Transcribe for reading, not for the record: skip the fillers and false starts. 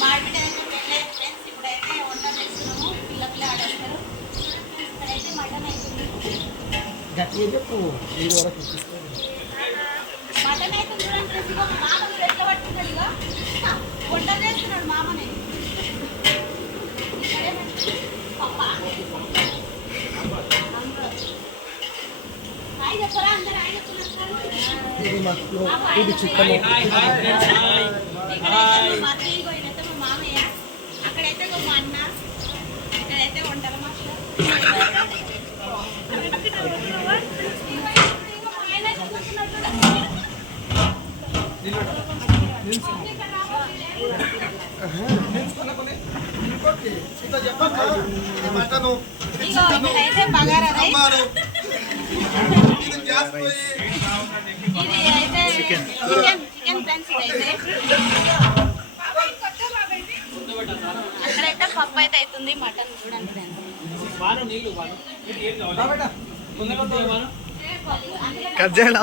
మామిడి వెళ్ళలేదు ఫ్రెండ్స్. ఇప్పుడైతే వంటలు వేస్తున్నాము, పిల్లలు ఆడేస్తారు. ఇక్కడైతే మటన్ అవుతుంది. మటన్ అయితే చూడండి ఫ్రెండ్స్. ఇక మామ ఎట్లా పట్టుకున్నాడు, ఇక వంటలు చేస్తున్నాడు మామనే. హాయ్ చెప్పరా అందరు. హాయ్ చెప్తున్నారు. ఇక్కడైతే మా మామయ్య, అక్కడైతే మా అన్న, ఇక్కడైతే వంటల మాస్టర్. ఇక్కడైతే బగారా రైస్, ఇది అయితే చికెన్ ఫ్రెండ్స్. ఇదైతే అక్కడైతే పప్పు అయితే అవుతుంది. మటన్ చూడండి ఫ్రెండ్స్. కట్ చేయాలి.